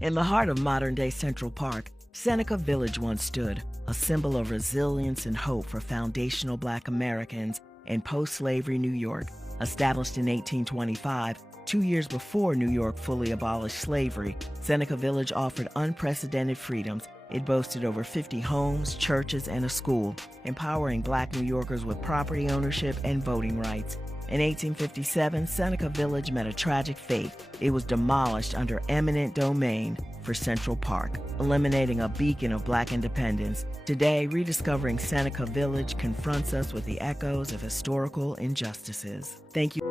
In the heart of modern-day Central Park, Seneca Village once stood, a symbol of resilience and hope for foundational Black Americans in post-slavery New York. Established in 1825, 2 years before New York fully abolished slavery, Seneca Village offered unprecedented freedoms. It boasted over 50 homes, churches, and a school, empowering Black New Yorkers with property ownership and voting rights. In 1857, Seneca Village met a tragic fate. It was demolished under eminent domain for Central Park, eliminating a beacon of Black independence. Today, rediscovering Seneca Village confronts us with the echoes of historical injustices. Thank you.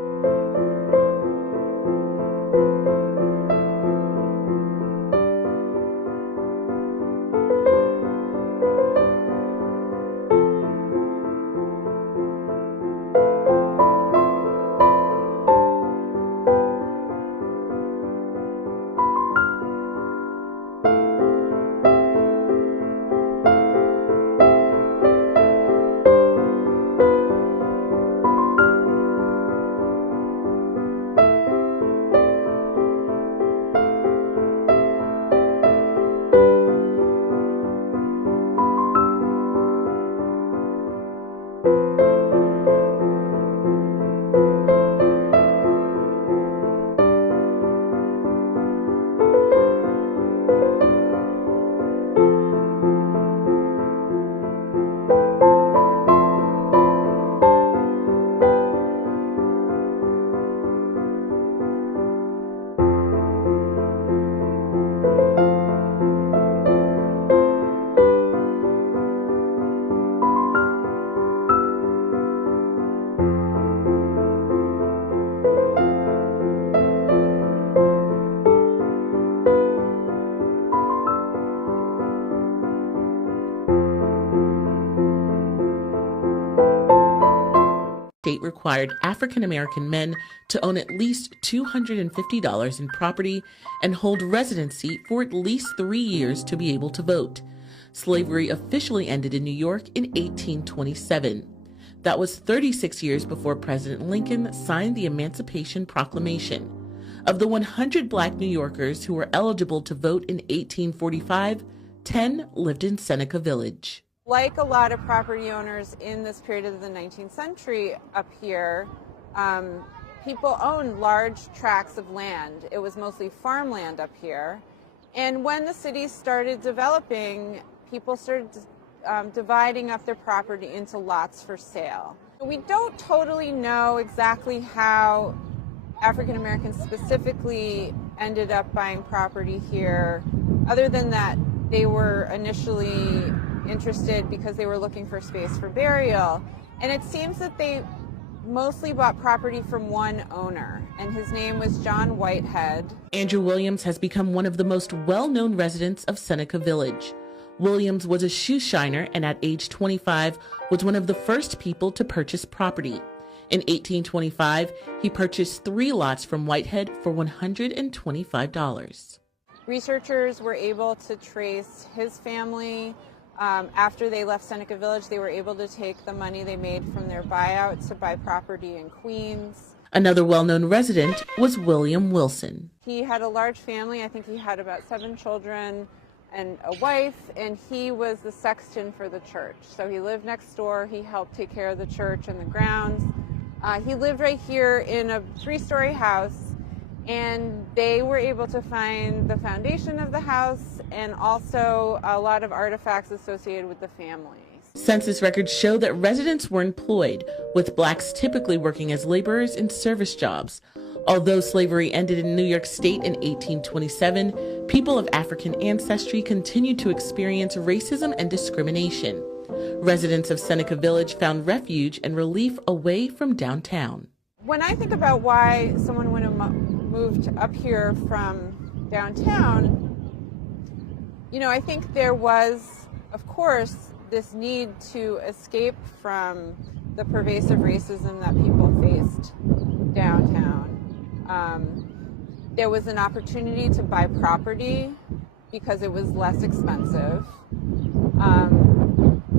State required African American men to own at least $250 in property and hold residency for at least 3 years to be able to vote. Slavery officially ended in New York in 1827. That was 36 years before President Lincoln signed the Emancipation Proclamation. Of the 100 Black New Yorkers who were eligible to vote in 1845, 10 lived in Seneca Village. Like a lot of property owners in this period of the 19th century up here, people owned large tracts of land. It was mostly farmland up here. And when the city started developing, people started dividing up their property into lots for sale. We don't totally know exactly how African Americans specifically ended up buying property here, other than that they were initially interested because they were looking for space for burial. And it seems that they mostly bought property from one owner, and his name was John Whitehead. Andrew Williams has become one of the most well-known residents of Seneca Village. Williams was a shoe shiner and at age 25 was one of the first people to purchase property. In 1825, he purchased 3 lots from Whitehead for $125. Researchers were able to trace his family. After they left Seneca Village, they were able to take the money they made from their buyout to buy property in Queens. Another well-known resident was William Wilson. He had a large family. I think he had about 7 children and a wife, and he was the sexton for the church. So he lived next door. He helped take care of the church and the grounds. He lived right here in a 3-story house, and they were able to find the foundation of the house and also a lot of artifacts associated with the family. Census records show that residents were employed, with Blacks typically working as laborers in service jobs. Although slavery ended in New York State in 1827, people of African ancestry continued to experience racism and discrimination. Residents of Seneca Village found refuge and relief away from downtown. When I think about why someone would have moved up here from downtown, I think there was, of course, this need to escape from the pervasive racism that people faced downtown. There was an opportunity to buy property because it was less expensive.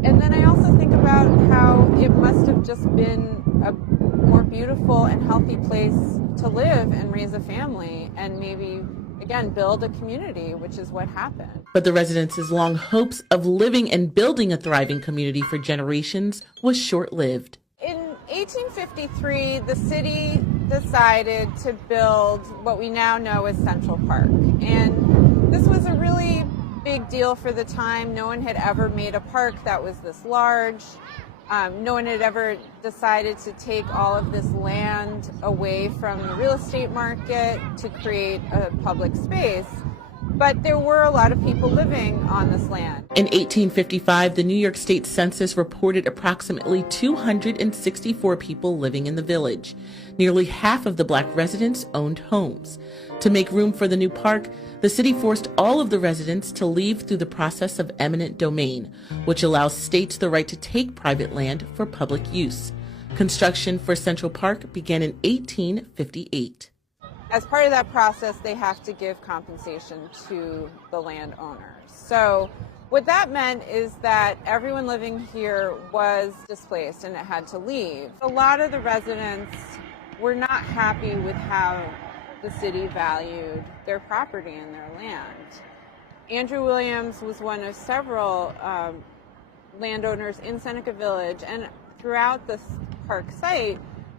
And then I also think about how it must have just been a more beautiful and healthy place to live and raise a family and maybe again, build a community, which is what happened. But the residents' long hopes of living and building a thriving community for generations was short-lived. In 1853, the city decided to build what we now know as Central Park. And this was a really big deal for the time. No one had ever made a park that was this large. No one had ever decided to take all of this land away from the real estate market to create a public space. But there were a lot of people living on this land. In 1855, the New York State Census reported approximately 264 people living in the village. Nearly half of the black residents owned homes. To make room for the new park, the city forced all of the residents to leave through the process of eminent domain, which allows states the right to take private land for public use. Construction for Central Park began in 1858. As part of that process, they have to give compensation to the landowners. So what that meant is that everyone living here was displaced and it had to leave. A lot of the residents were not happy with how the city valued their property and their land. Andrew Williams was one of several landowners in Seneca Village and throughout this park site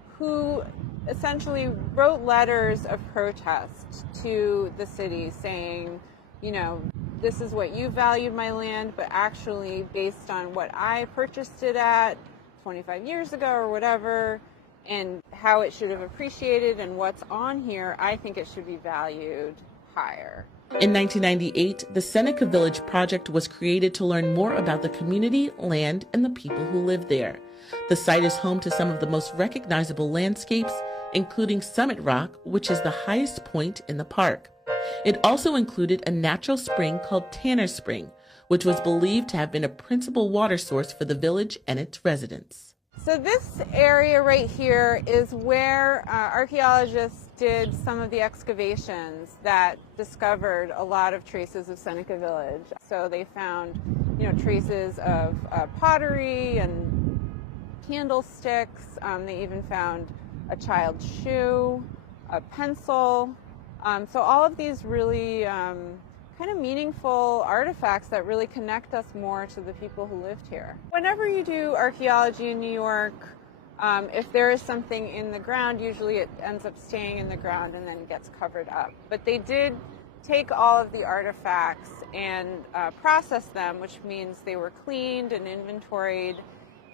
who essentially wrote letters of protest to the city saying, you know, this is what you valued my land, but actually based on what I purchased it at 25 years ago or whatever, and how it should have appreciated and what's on here, I think it should be valued higher. In 1998, the Seneca Village project was created to learn more about the community, land, and the people who live there. The site is home to some of the most recognizable landscapes, including Summit Rock, which is the highest point in the park. It also included a natural spring called Tanner Spring, which was believed to have been a principal water source for the village and its residents. So this area right here is where archaeologists did some of the excavations that discovered a lot of traces of Seneca Village. So they found, traces of pottery and candlesticks. They even found a child's shoe, a pencil. So all of these really kind of meaningful artifacts that really connect us more to the people who lived here. Whenever you do archaeology in New York, if there is something in the ground, usually it ends up staying in the ground and then gets covered up. But they did take all of the artifacts and process them, which means they were cleaned and inventoried,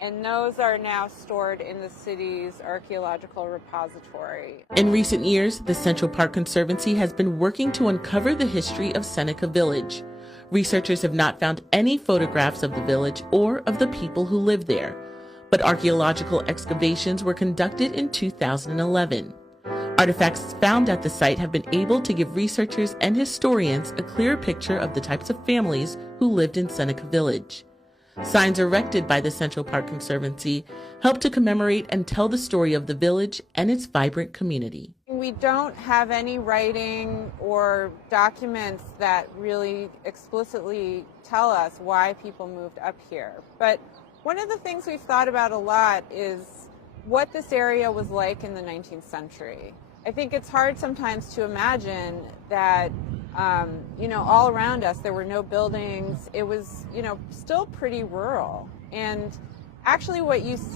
and those are now stored in the city's archaeological repository. In recent years, the Central Park Conservancy has been working to uncover the history of Seneca Village. Researchers have not found any photographs of the village or of the people who live there, but archaeological excavations were conducted in 2011. Artifacts found at the site have been able to give researchers and historians a clearer picture of the types of families who lived in Seneca Village. Signs erected by the Central Park Conservancy help to commemorate and tell the story of the village and its vibrant community. We don't have any writing or documents that really explicitly tell us why people moved up here. But one of the things we've thought about a lot is what this area was like in the 19th century. I think it's hard sometimes to imagine that all around us there were no buildings. It was, still pretty rural. And actually what you see